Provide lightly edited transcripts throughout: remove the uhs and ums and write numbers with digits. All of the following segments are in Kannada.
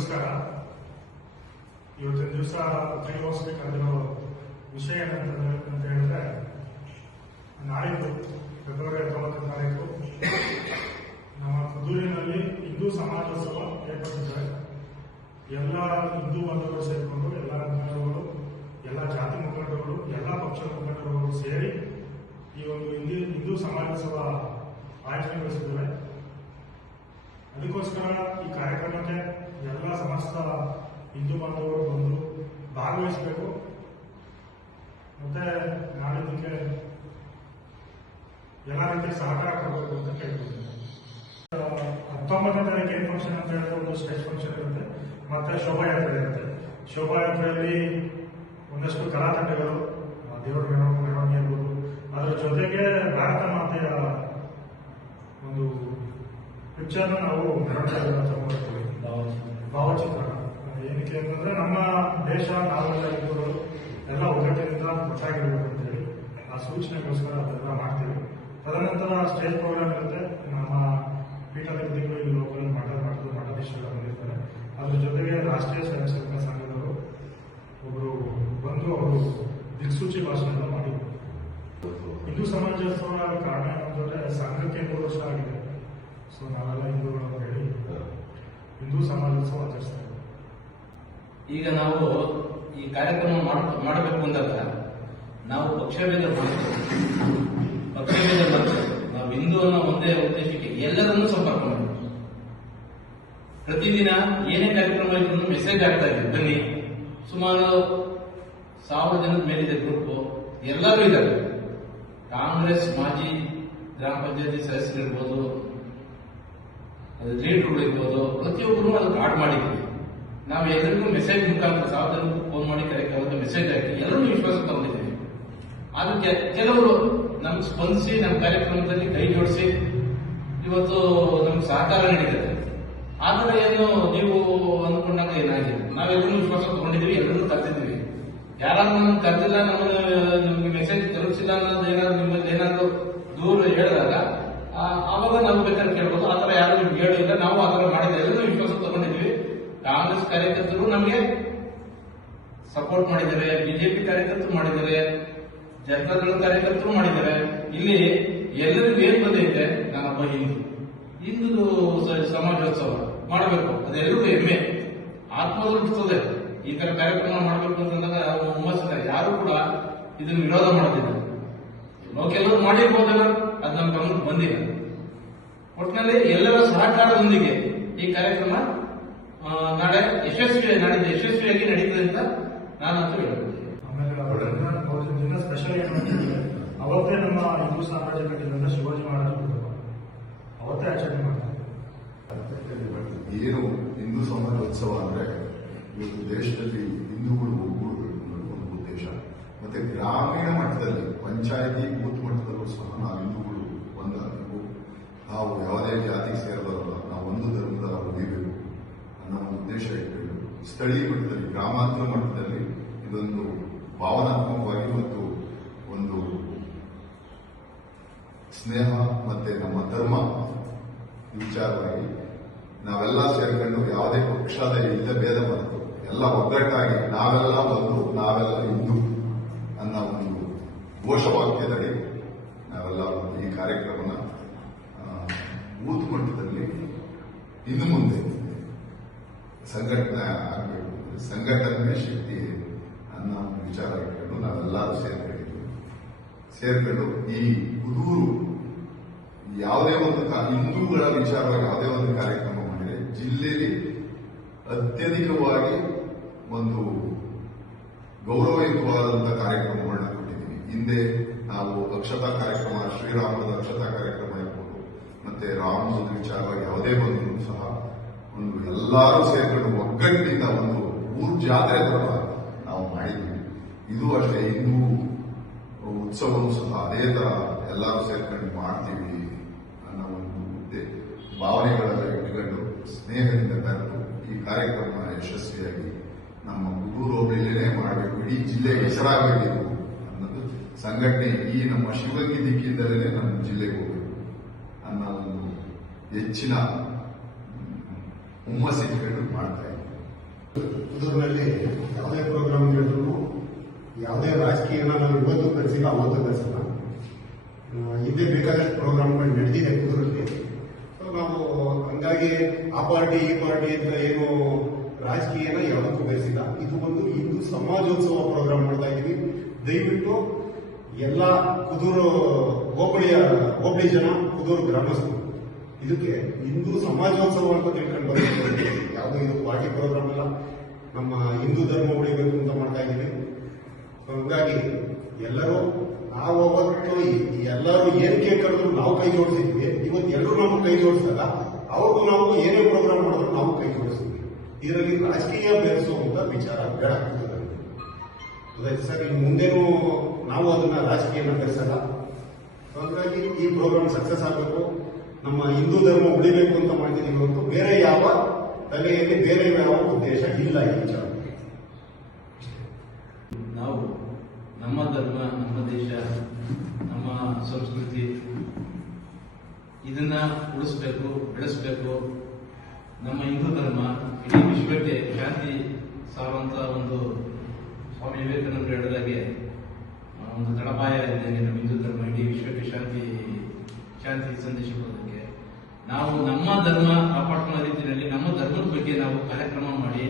ನಮಸ್ಕಾರ. ಇವತ್ತಿನ ದಿವಸ ಕೈಗೊಳಿಸಬೇಕಾಗಿರೋ ವಿಷಯ ಏನಂತ ಹೇಳಿದ್ರೆ, ನಾಳಿದ್ದು ಫೆಬ್ರವರಿ 19ನೇ ತಾರೀಕು ನಮ್ಮ ಕುದೂರಿನಲ್ಲಿ ಹಿಂದೂ ಸಮಾಜೋತ್ಸವ ಏರ್ಪಡಿಸಿದ್ದಾರೆ. ಎಲ್ಲ ಹಿಂದೂ ಬಂಧುಗಳು ಸೇರಿಕೊಂಡು ಎಲ್ಲ ಮುಖಂಡರುಗಳು, ಎಲ್ಲ ಜಾತಿ ಮುಖಂಡರುಗಳು, ಎಲ್ಲ ಪಕ್ಷದ ಮುಖಂಡರುಗಳು ಸೇರಿ ಈ ಒಂದು ಹಿಂದೂ ಸಮಾಜೋತ್ಸವ ಆಯೋಜನೆಗೊಳಿಸಿದ್ದಾರೆ. ಅದಕ್ಕೋಸ್ಕರ ಈ ಕಾರ್ಯಕ್ರಮಕ್ಕೆ ಎಲ್ಲ ಸಮಸ್ತ ಹಿಂದೂ ಬಾಂಧವರು ಬಂದು ಭಾಗವಹಿಸಬೇಕು. ಮತ್ತೆ ನಾಡಿದ್ದಕ್ಕೆ ಎಲ್ಲ ರೀತಿಯ ಸಹಕಾರ ಕೊಡಬೇಕು ಅಂತ ಕೇಳ್ಕೊಳ್ತೀನಿ. 19ನೇ ತಾರೀಕು ಏನ್ ಫಂಕ್ಷನ್ ಅಂತ ಹೇಳಿದ್ರೆ ಒಂದು ಸ್ಟೇಜ್ ಫಂಕ್ಷನ್ ಇರುತ್ತೆ, ಮತ್ತೆ ಶೋಭಾಯಾತ್ರೆ ಇರುತ್ತೆ. ಶೋಭಾಯಾತ್ರೆಯಲ್ಲಿ ಒಂದಷ್ಟು ಕಲಾ ತಂಡಗಳು, ದೇವರ ಮೆರವಣಿಗೆ ಇರ್ಬೋದು, ಅದರ ಜೊತೆಗೆ ಭಾರತ ಮಾತೆಯ ಒಂದು ಪಿಕ್ಚರ್ನ ನಾವು ಮೆರವಣಿಗೆ ತಗೊಂಡಿರ್ತೀವಿ, ಭಾವಚಿತ್ರ. ಏನಕ್ಕೆ ಅಂತಂದ್ರೆ ನಮ್ಮ ದೇಶ, ನಾವೆಲ್ಲ ಹಿಂದೂಗಳು ಎಲ್ಲ ಒಗ್ಗಟ್ಟಿನಿಂದ ಒಟ್ಟಾಗಿರ್ಬೇಕು ಅಂತೇಳಿ ಆ ಸೂಚನೆಗೋಸ್ಕರ ಅದೆಲ್ಲ ಮಾಡ್ತೀವಿ. ತದನಂತರ ಸ್ಟೇಜ್ ಪ್ರೋಗ್ರಾಮ್ ಇರುತ್ತೆ. ನಮ್ಮ ಪೀಠಾಧಿಪತಿಗಳು ಇಲ್ಲಿ ಲೋಕಲ್ ಮಠಾಧೀಶರು ಬಂದಿರ್ತಾರೆ. ಅದ್ರ ಜೊತೆಗೆ ರಾಷ್ಟ್ರೀಯ ಸ್ವಯಂ ಸೇವಕ ಸಂಘದವರು ಒಬ್ಬರು ಬಂದು ಅವರು ದಿಕ್ಸೂಚಿ ಭಾಷಣ ಮಾಡಿ. ಹಿಂದೂ ಸಮಾಜೋತ್ಸವ ಕಾರಣ ಏನಂತಂದ್ರೆ ಸಂಘಕ್ಕೆ 3 ವರ್ಷ ಆಗಿದೆ. ಸೊ ನಾವೆಲ್ಲ ಹಿಂದೂಗಳು ಅಂತ ಹೇಳಿ ಹಿಂದೂ ಸಮಾಜೋತ್ಸವ ಆಚರಿಸ್ತಾ ಇದ್ದೀವಿ. ಈಗ ನಾವು ಈ ಕಾರ್ಯಕ್ರಮ ಮಾಡಬೇಕು ಅಂದಾಗ ನಾವು ಪಕ್ಷಭೇದ ನಾವು ಹಿಂದೂ ಅನ್ನೋ ಒಂದೇ ಉದ್ದೇಶಕ್ಕೆ ಎಲ್ಲರನ್ನೂ ಸಂಪರ್ಕ ಮಾಡಬೇಕು. ಪ್ರತಿದಿನ ಏನೇ ಕಾರ್ಯಕ್ರಮ ಇದ್ರು ಮೆಸೇಜ್ ಆಗ್ತಾ ಇದೆ, ಬನ್ನಿ. ಸುಮಾರು 1000 ಜನದ ಮೇಲಿದೆ ಗ್ರೂಪ್, ಎಲ್ಲರೂ ಇದ್ದಾರೆ. ಕಾಂಗ್ರೆಸ್ ಮಾಜಿ ಗ್ರಾಮ ಪಂಚಾಯತಿ ಸದಸ್ಯರಿರ್ಬೋದು, ಲೀಡರ್ಗಳು ಇರ್ಬೋದು, ಪ್ರತಿಯೊಬ್ಬರು ಅದಕ್ಕೆ ಆಡ್ ಮಾಡಿದ್ವಿ. ನಾವು ಎಲ್ಲರಿಗೂ ಮೆಸೇಜ್ ಮುಖಾಂತರ 1000 ಜನಕ್ಕೂ ಫೋನ್ ಮಾಡಿ ಕಾರ್ಯಕ್ರಮದ ಮೆಸೇಜ್ ಹಾಕಿ ಎಲ್ಲರೂ ವಿಶ್ವಾಸ ತಗೊಂಡಿದ್ದೀವಿ. ಆದ್ರೆ ಕೆಲವರು ನಮ್ಗೆ ಸ್ಪಂದಿಸಿ ನಮ್ಮ ಕಾರ್ಯಕ್ರಮದಲ್ಲಿ ಕೈ ಜೋಡಿಸಿ ಇವತ್ತು ನಮ್ಗೆ ಸಹಕಾರ ನೀಡಿದ್ದಾರೆ. ಆದ್ರೆ ಏನು ನೀವು ಅಂದ್ಕೊಂಡಾಗ ಏನಾಗಿದೆ, ನಾವೆಲ್ಲರೂ ವಿಶ್ವಾಸ ತಗೊಂಡಿದ್ದೀವಿ, ಎಲ್ಲರೂ ಕರ್ತಿದ್ದೀವಿ. ಯಾರಾದ್ರೂ ನಮ್ಗೆ ಕರೆದಿಲ್ಲ, ನಮ್ಗೆ ಮೆಸೇಜ್ ತಲುಪಿಸಿಲ್ಲ ಅನ್ನೋದು ಏನಾದ್ರು ನಿಮ್ಮಲ್ಲಿ ಏನಾದ್ರು ದೂರ ಹೇಳಿದಾಗ ಆವಾಗ ನಾವು ಬೇಕಾದ್ರೆ ಕೇಳ್ಬೋದು. ಆತರ ಯಾರು ನಿಮ್ಗೆ ಹೇಳಿಲ್ಲ, ನಾವು ಆತರ ಮಾಡಿದ್ರೆ ಎಲ್ಲರೂ ವಿಶ್ವಾಸ ತಗೊಂಡಿದ್ದೀವಿ. ಕಾಂಗ್ರೆಸ್ ಕಾರ್ಯಕರ್ತರು ನಮಗೆ ಸಪೋರ್ಟ್ ಮಾಡಿದ್ದಾರೆ, ಬಿಜೆಪಿ ಕಾರ್ಯಕರ್ತರು ಮಾಡಿದ್ದಾರೆ, ಜನತಾದಳ ಕಾರ್ಯಕರ್ತರು ಮಾಡಿದ್ದಾರೆ. ಇಲ್ಲಿ ಎಲ್ಲರಿಗೂ ಏನ್ ಬಂದೈತೆ, ನಾನೊಬ್ಬ ಹಿಂದೂ ಸಮಾಜೋತ್ಸವ ಮಾಡಬೇಕು, ಅದೆಲ್ಲರಿಗೂ ಹೆಮ್ಮೆ ಆತ್ಮದಲ್ಲಿರ್ತದೆ. ಈ ತರ ಕಾರ್ಯಕ್ರಮ ಮಾಡಬೇಕು ಅಂತಂದಾಗ ಹುಮ್ಮಸ್ಸಿದೆ. ಯಾರು ಕೂಡ ಇದನ್ನ ವಿರೋಧ ಮಾಡೋದಿಲ್ಲ. ಕೆಲವರು ಮಾಡಿರ್ಬೋದಲ್ಲ, ಅದು ನಮ್ಮ ಗಮನಕ್ಕೆ ಬಂದಿಲ್ಲ. ಒಟ್ಟಿನಲ್ಲಿ ಎಲ್ಲರ ಸಹಕಾರದೊಂದಿಗೆ ಈ ಕಾರ್ಯಕ್ರಮ ನಾಡಿದ್ದು ಯಶಸ್ವಿಯಾಗಿ ನಡೀತದೆ ಅಂತ ನಾನಂತೂ ಹೇಳ್ತೀನಿ. ಆಮೇಲೆ ಸ್ಪೆಷಲ್ ಏನಂತಂದ್ರೆ ಅವತ್ತೇ ನಮ್ಮ ಹಿಂದೂ ಸಾಮ್ರಾಜ್ಯ ಕಟ್ಟಿದಂತ ಶಿವಾಜಿ ಮಹಾರಾಜ ಅವತ್ತೇ ಆಚರಣೆ ಮಾಡ್ತಾರೆ. ಏನು ಹಿಂದೂ ಸಮಾಜೋತ್ಸವ ಅಂದ್ರೆ ಇವತ್ತು ದೇಶದಲ್ಲಿ ಹಿಂದೂಗಳು ಒಗ್ಗೂಡಬೇಕು ಅನ್ನೋದು ಒಂದು ಉದ್ದೇಶ. ಮತ್ತೆ ಗ್ರಾಮೀಣ ಮಟ್ಟದಲ್ಲಿ ಪಂಚಾಯತಿ ಬೂತ್ ಮಟ್ಟದಲ್ಲೂ ಸಹ ನಾವು ಹಿಂದೂಗಳು ಒಂದಾಗಬೇಕು. ನಾವು ಯಾವುದೇ ಜಾತಿಗೆ ಸೇರಬಾರಲ್ಲ, ನಾವು ಒಂದು ಧರ್ಮದ ಉಳಿಬೇಕು ಅನ್ನೋ ಒಂದು ಉದ್ದೇಶ ಇಟ್ಕೊಂಡು ಸ್ಥಳೀಯ ಮಟ್ಟದಲ್ಲಿ, ಗ್ರಾಮಾಂತರ ಮಟ್ಟದಲ್ಲಿ ಇದೊಂದು ಭಾವನಾತ್ಮಕವಾಗಿ ಮತ್ತು ಒಂದು ಸ್ನೇಹ ಮತ್ತೆ ನಮ್ಮ ಧರ್ಮ ವಿಚಾರವಾಗಿ ನಾವೆಲ್ಲ ಸೇರ್ಕೊಂಡು ಯಾವುದೇ ಪಕ್ಷದ ಇಲ್ಲದೆ ಭೇದ ಮರೆತು ಎಲ್ಲ ಒಗ್ಗಟ್ಟಾಗಿ ನಾವೆಲ್ಲ ಒಂದು, ನಾವೆಲ್ಲ ಹಿಂದೂ ಅನ್ನೋ ಒಂದು ಘೋಷವಾಕ್ಯದಡಿ ನಾವೆಲ್ಲ ಈ ಕಾರ್ಯಕ್ರಮನ ಬೂತ್ ಮಟ್ಟದಲ್ಲಿ ಇನ್ನು ಮುಂದೆ ಸಂಘಟನೆ ಆಗಬೇಕು. ಸಂಘಟನೆ ಶಕ್ತಿ ಅನ್ನೋ ವಿಚಾರ ಇಟ್ಕೊಂಡು ನಾವೆಲ್ಲರೂ ಸೇರ್ಕೊಂಡು ಈ ಕುದೂರು ಯಾವುದೇ ಒಂದು ಹಿಂದೂಗಳ ವಿಚಾರವಾಗಿ ಯಾವುದೇ ಒಂದು ಕಾರ್ಯಕ್ರಮ ಮಾಡಿದರೆ ಜಿಲ್ಲೆಯಲ್ಲಿ ಅತ್ಯಧಿಕವಾಗಿ ಒಂದು ಗೌರವಯುತವಾದಂತಹ ಕಾರ್ಯಕ್ರಮಗಳನ್ನ ಕೊಟ್ಟಿದ್ದೀವಿ. ಹಿಂದೆ ನಾವು ಅಕ್ಷತಾ ಕಾರ್ಯಕ್ರಮ, ಶ್ರೀರಾಮದ ಅಕ್ಷತಾ ಕಾರ್ಯಕ್ರಮ ಇರ್ಬೋದು, ಮತ್ತೆ ರಾಮನ ವಿಚಾರವಾಗಿ ಯಾವುದೇ ಬಂದರೂ ಸಹ ಒಂದು ಎಲ್ಲರೂ ಸೇರ್ಕೊಂಡು ಒಗ್ಗಟ್ಟಿನಿಂದ ಒಂದು ಊರು ಜಾತ್ರೆ ತರ ನಾವು ಮಾಡಿದ್ವಿ. ಇದು ಅಷ್ಟೇ, ಹಿಂದೂ ಉತ್ಸವವೂ ಸಹ ಅದೇ ತರ ಎಲ್ಲರೂ ಸೇರ್ಕೊಂಡು ಮಾಡ್ತೀವಿ ಅನ್ನೋ ಒಂದು ಭಾವನೆಗಳೆಲ್ಲ ಇಟ್ಕೊಂಡು ಸ್ನೇಹದಿಂದ ಕರೆದು ಈ ಕಾರ್ಯಕ್ರಮ ಯಶಸ್ವಿಯಾಗಿ ನಮ್ಮ ಕುದೂರು ಹೋಬಳಿಯಲ್ಲೇ ಮಾಡಬೇಕು, ಇಡೀ ಜಿಲ್ಲೆಗೆ ಹೆಸರಾಗಬೇಕು ಅನ್ನೋದು ಸಂಘಟನೆ. ಈ ನಮ್ಮ ಶಿವಗಂಗೆ ದಿಕ್ಕಿಂದಲೇ ನಮ್ಮ ಜಿಲ್ಲೆಗೆ ಹೋಗಬೇಕು ಅನ್ನೋ ಒಂದು ಹೆಚ್ಚಿನ ಹುಮ್ಮಸ್ಸಿಟ್ಕೊಂಡು ಮಾಡ್ತಾ ಇದ್ದೀವಿ. ಪುತ್ತೂರಿನಲ್ಲಿ ಯಾವುದೇ ಪ್ರೋಗ್ರಾಮ್ ಹೇಳಿದ್ರು ಯಾವುದೇ ರಾಜಕೀಯನ ನಾವು ಇವತ್ತು ಕಳಿಸಿಲ್ಲ, ಅವತ್ತು ಕಳಿಸಿಲ್ಲ. ಹಿಂದೆ ಬೇಕಾದಷ್ಟು ಪ್ರೋಗ್ರಾಮ್ಗಳು ನಡೆದಿದೆ ಪುತ್ತೂರಲ್ಲಿ. ನಾವು ಹಂಗಾಗಿ ಆ ಪಾರ್ಟಿ ಈ ಪಾರ್ಟಿ ಅಂತ ಏನು ರಾಜಕೀಯನ ಯಾವುದಕ್ಕೂ ಬೆಳೆಸಿಲ್ಲ. ಇದು ಒಂದು ಹಿಂದೂ ಸಮಾಜೋತ್ಸವ ಪ್ರೋಗ್ರಾಮ್ ಮಾಡ್ತಾ ಇದೀವಿ. ದಯವಿಟ್ಟು ಎಲ್ಲ ಕುದೂರು ಹೋಬಳಿ ಜನ, ಕುದೂರು ಗ್ರಾಮಸ್ಥರು ಇದಕ್ಕೆ ಹಿಂದೂ ಸಮಾಜೋತ್ಸವ ಅಂತ ತಿಳ್ಕೊಂಡು ಬರಬೇಕು. ಯಾವುದೋ ಇದು ಪಾರ್ಟಿ ಪ್ರೋಗ್ರಾಮ್ ಅಲ್ಲ, ನಮ್ಮ ಹಿಂದೂ ಧರ್ಮ ಉಳಿಬೇಕು ಅಂತ ಮಾಡ್ತಾ ಇದ್ದೀವಿ. ಹಂಗಾಗಿ ಎಲ್ಲರೂ ನಾವು ಅವತ್ತು ಎಲ್ಲರೂ ಏನಕ್ಕೆ ಕರೆದ್ರು ನಾವು ಕೈ ಜೋಡಿಸಿದ್ವಿ. ಇವತ್ತು ಎಲ್ಲರೂ ನಾವು ಕೈ ಜೋಡಿಸಿದಾಗ ಅವ್ರಿಗೂ ನಾವು ಏನೇ ಪ್ರೋಗ್ರಾಮ್ ಮಾಡಿದ್ರು ನಾವು ಕೈ ಜೋಡಿಸಿದ್ವಿ. ಇದರಲ್ಲಿ ರಾಜಕೀಯ ಬೆರೆಸುವಂತ ವಿಚಾರ ಬೇಡ ಸರ್. ಇನ್ನು ಮುಂದೇನು ನಾವು ಅದನ್ನ ರಾಜಕೀಯನ ಬೆರೆಸಲ್ಲ. ಹಾಗಾಗಿ ಈ ಪ್ರೋಗ್ರಾಮ್ ಸಕ್ಸಸ್ ಆಗಬೇಕು, ನಮ್ಮ ಹಿಂದೂ ಧರ್ಮ ಉಳಿಬೇಕು ಅಂತ ಮಾಡ್ತಿದ್ದೀವಿ ಹೊರತು ಬೇರೆ ಯಾವ ತಲೆಯಲ್ಲಿ ಬೇರೆ ಯಾವ ಉದ್ದೇಶ ಇಲ್ಲ ಈ ವಿಚಾರ. ನಾವು ನಮ್ಮ ಧರ್ಮ, ನಮ್ಮ ದೇಶ, ನಮ್ಮ ಸಂಸ್ಕೃತಿ ಇದನ್ನ ಉಳಿಸ್ಬೇಕು, ಬೆಳೆಸಬೇಕು. ನಮ್ಮ ಹಿಂದೂ ಧರ್ಮ ಇಡೀ ವಿಶ್ವಕ್ಕೆ ಶಾಂತಿ ಸಾರುವಂತ ಒಂದು ಸ್ವಾಮಿ ವಿವೇಕಾನಂದರು ಹೇಳಿದಾಗೆ ಒಂದು ತಳಪಾಯ ಇದ್ದಂಗೆ ನಮ್ಮ ಹಿಂದೂ ಧರ್ಮ ಇಡೀ ವಿಶ್ವಕ್ಕೆ ಶಾಂತಿ ಸಂದೇಶ ಕೊಡೋದಕ್ಕೆ ನಾವು ನಮ್ಮ ಧರ್ಮ ಕಾಪಾಡ್ಕೊಳ್ಳೋ ರೀತಿಯಲ್ಲಿ ನಮ್ಮ ಧರ್ಮದ ಬಗ್ಗೆ ನಾವು ಕಾರ್ಯಕ್ರಮ ಮಾಡಿ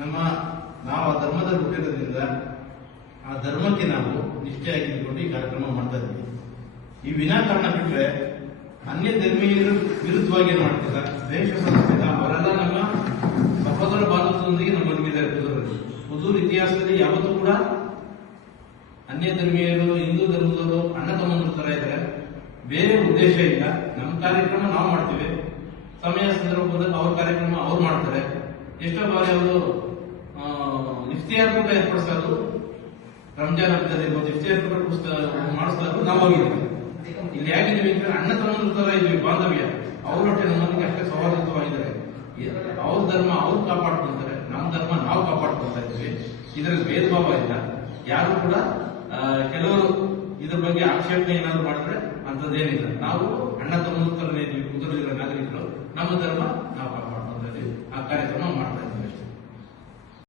ನಾವು ಆ ಧರ್ಮದಲ್ಲಿ ಹುಟ್ಟಿರೋದ್ರಿಂದ ಆ ಧರ್ಮಕ್ಕೆ ನಾವು ನಿಷ್ಠೆಯಾಗಿದ್ದುಕೊಂಡು ಈ ಕಾರ್ಯಕ್ರಮ ಮಾಡ್ತಾ ಇದ್ದೀವಿ. ಈ ವಿನಾಕಾರಣ ಬಿಟ್ರೆ ಅನ್ಯ ಧರ್ಮೀಯರ ವಿರುದ್ಧವಾಗಿ ಏನ್ ಮಾಡ್ತಿಲ್ಲ, ದ್ವೇಷ ಸಂಸ್ಥಿತ ಅವರೆಲ್ಲ ನಮ್ಮ ಸಹೋದರ ಭಾರತದೊಂದಿಗೆ ನಮ್ಮೊಂದಿಗಿದ್ದಾರೆ. ಹುಜೂರ್ ಇತಿಹಾಸದಲ್ಲಿ ಯಾವತ್ತೂ ಕೂಡ ಅನ್ಯ ಧರ್ಮೀಯರು, ಹಿಂದೂ ಧರ್ಮದವರು ಅಣ್ಣ ತಮ್ಮಂದ್ರ ತರ ಇದ್ದಾರೆ. ಬೇರೆ ಉದ್ದೇಶ ಇಲ್ಲ. ನಮ್ಮ ಕಾರ್ಯಕ್ರಮ ನಾವು ಮಾಡ್ತೀವಿ, ಸಮಯ ಸಂದರ್ಭದಲ್ಲಿ ಅವ್ರ ಕಾರ್ಯಕ್ರಮ ಅವ್ರು ಮಾಡ್ತಾರೆ. ಎಷ್ಟೋ ಬಾರಿ ಅವರು ಇಫ್ತಿಯಾರ್ ಕೂಡ ಏರ್ಪಡಿಸೋದು, ರಂಜಾನ್ ಹಬ್ಬದಲ್ಲಿ ಇರ್ಬೋದು, ಇಫ್ತಿಯಾರ್ ಕೂಡ ಮಾಡಿಸ್ತಾರೆ. ನಾವು ಹೋಗಿದ್ದೀವಿ. ಇಲ್ಲಿ ಯಾಕಿದ್ದೀವಿ ಅಂದ್ರೆ ಅಣ್ಣ ತಮ್ಮಂದ್ರ ತರ ಇದ್ವಿ, ಬಾಂಧವ್ಯ. ಅವರೊಟ್ಟೆ ನಮ್ಮೊಂದಿಗೆ ಅಷ್ಟೇ ಸೌಹಾರ್ದವಾಗಿದ್ದಾರೆ. ಅವ್ರ ಧರ್ಮ ಅವ್ರು ಕಾಪಾಡ್ಕೊಂತಾರೆ, ನಮ್ಮ ಧರ್ಮ ನಾವು ಕಾಪಾಡ್ಕೊಳ್ತಾ ಇದ್ದೀವಿ. ಇದರಲ್ಲಿ ಭೇದ ಭಾವ ಇಲ್ಲ. ಯಾರು ಕೂಡ ಕೆಲವರು ಇದ್ರ ಬಗ್ಗೆ ಆಕ್ಷೇಪಣೆ ಏನಾದ್ರು ಮಾಡಿದ್ರೆ ಅಂತದ್ದೇನಿಲ್ಲ. ನಾವು ಅಣ್ಣ ತಮ್ಮಂದ್ರ ತರ ಇದ್ವಿ, ಕುದುರಿರೋ ನಾಗರಿಕರು. ನಮ್ಮ ಧರ್ಮ ನಾವು ಕಾಪಾಡ್ಕೊಳ್ತಾ ಇದ್ದೀವಿ. ಆ ಕಾರ್ಯಕ್ರಮ ಮಾಡ್ತಾ ಇದ್ದೀವಿ.